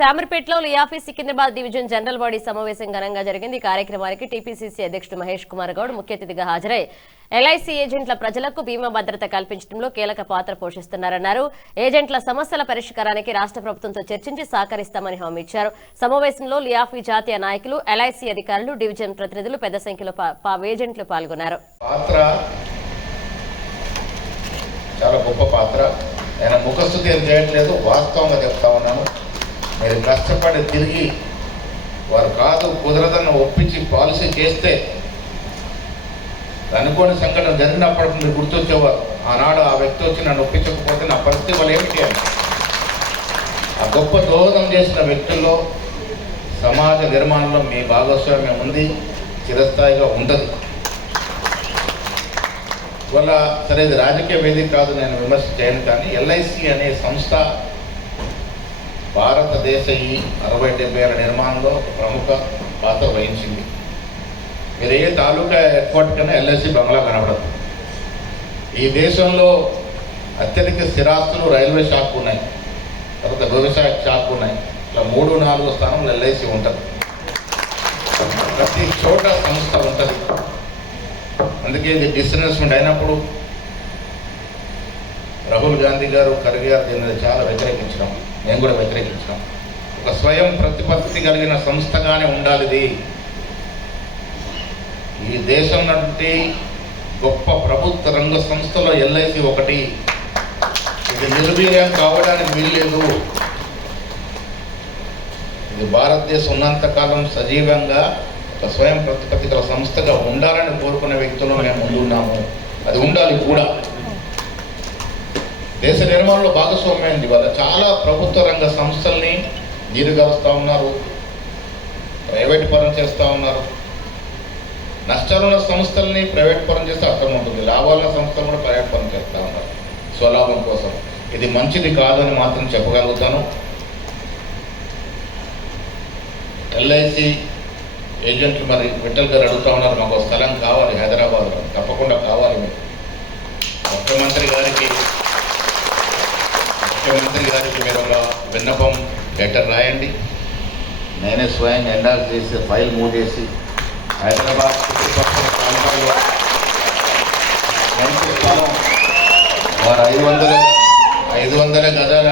శామర్పేటలో LIAFI Secunderabad division general body సమావేశం ఘనంగా జరిగింది. ఈ కార్యక్రమానికి టీపీసీసీ అధ్యక్షుడు మహేష్ కుమార్ గౌడ్ ముఖ్య అతిథిగా హాజరై ఎల్ఐసీ ఏజెంట్ల ప్రజలకు బీమా భద్రత కల్పించడంలో కీలక పాత్ర పోషిస్తున్నారన్నారు. ఏజెంట్ల సమస్యల పరిష్కారానికి రాష్ట్ర ప్రభుత్వంతో చర్చించి సహకరిస్తామని హామీ ఇచ్చారు. సమావేశంలో లియాఫీ జాతీయ నాయకులు, ఎల్ఐసీ అధికారులు, డివిజన్ ప్రతినిధులు పెద్ద సంఖ్యలో ఏజెంట్లు పాల్గొన్నారు. చాలా గొప్ప పాత్ర. ఆయన ముఖస్తుతి ఏం చేయట్లేదు, వాస్తవంగా చెప్తా ఉన్నాను. మీరు కష్టపడి తిరిగి వారు కాదు కుదరదన్న ఒప్పించి పాలసీ చేస్తే అనుకోని సంఘటన జరిగినప్పటికి మీరు గుర్తొచ్చేవారు. ఆనాడు ఆ వ్యక్తి వచ్చి నన్ను ఒప్పించకపోతే నా పరిస్థితి వాళ్ళు ఏమిటి అని. ఆ గొప్ప దోహదం చేసిన వ్యక్తుల్లో సమాజ నిర్మాణంలో మీ భాగస్వామ్యం ఉంది, చిరస్థాయిగా ఉంటుంది. వల్ల సరే ఇది రాజకీయ వేదిక కాదు, నేను విమర్శ చేయను. కానీ ఎల్ఐసి అనే సంస్థ భారతదేశ ఈ 60-70 ఏళ్ల నిర్మాణంలో ఒక ప్రముఖ పాత్ర వహించింది. మీరు ఏ తాలూకా హెడ్క్వార్టర్ కన్నా ఎల్ఐసి బంగ్లా కనబడదు. ఈ దేశంలో అత్యధిక స్థిరాస్తులు రైల్వే శాఖ ఉన్నాయి, తర్వాత వ్యవసాయ శాఖ ఉన్నాయి. ఇట్లా 3-4 స్థానంలో ఎల్ఐసి ఉంటుంది. ప్రతి చోట సంస్థ ఉంటుంది. అందుకే ఇది డిస్ఇన్వెస్ట్మెంట్ అయినప్పుడు రాహుల్ గాంధీ గారు, ఖర్గే గారు దీన్ని చాలా వ్యతిరేకించడం, మేము కూడా వ్యతిరేకించినాం. ఒక స్వయం ప్రతిపత్తి కలిగిన సంస్థగానే ఉండాలి. ఈ దేశం నుండి గొప్ప ప్రభుత్వ రంగ సంస్థలో ఎల్ఐసి ఒకటి. ఇది నిర్వీర్యం కావడానికి వీల్లేదు. ఇది భారతదేశం ఉన్నంతకాలం సజీవంగా ఒక స్వయం ప్రతిపత్తి గల సంస్థగా ఉండాలని కోరుకునే వ్యక్తులు మేము ముందున్నాము. అది ఉండాలి కూడా. దేశ నిర్మాణంలో భాగస్వామ్యమైంది. వాళ్ళ చాలా ప్రభుత్వ రంగ సంస్థల్ని నీరుగారుస్తూ ఉన్నారు, ప్రైవేట్ పరం చేస్తూ ఉన్నారు. నష్టాలున్న సంస్థల్ని ప్రైవేట్ పరం చేస్తే అర్థం ఉంటుంది. లాభాల సంస్థలు కూడా ప్రైవేట్ పరం చేస్తూ ఉన్నారు స్వలాభం కోసం. ఇది మంచిది కాదని మాత్రం చెప్పగలుగుతాను. ఎల్ఐసి ఏజెంట్లు మరి విఠల్ గారు అడుగుతూ ఉన్నారు, మాకు స్థలం కావాలి హైదరాబాద్లో. తప్పకుండా కావాలి. మీకు ముఖ్యమంత్రి గారికి మీరు ఒక విన్నపం లెటర్ రాయండి. నేనే స్వయంగా ఎండార్స్ చేసి ఫైల్ మూవ్ చేసి హైదరాబాద్ చుట్టుపక్కల ప్రాంతాల్లో మంచి స్థలం వారు 500 గజాల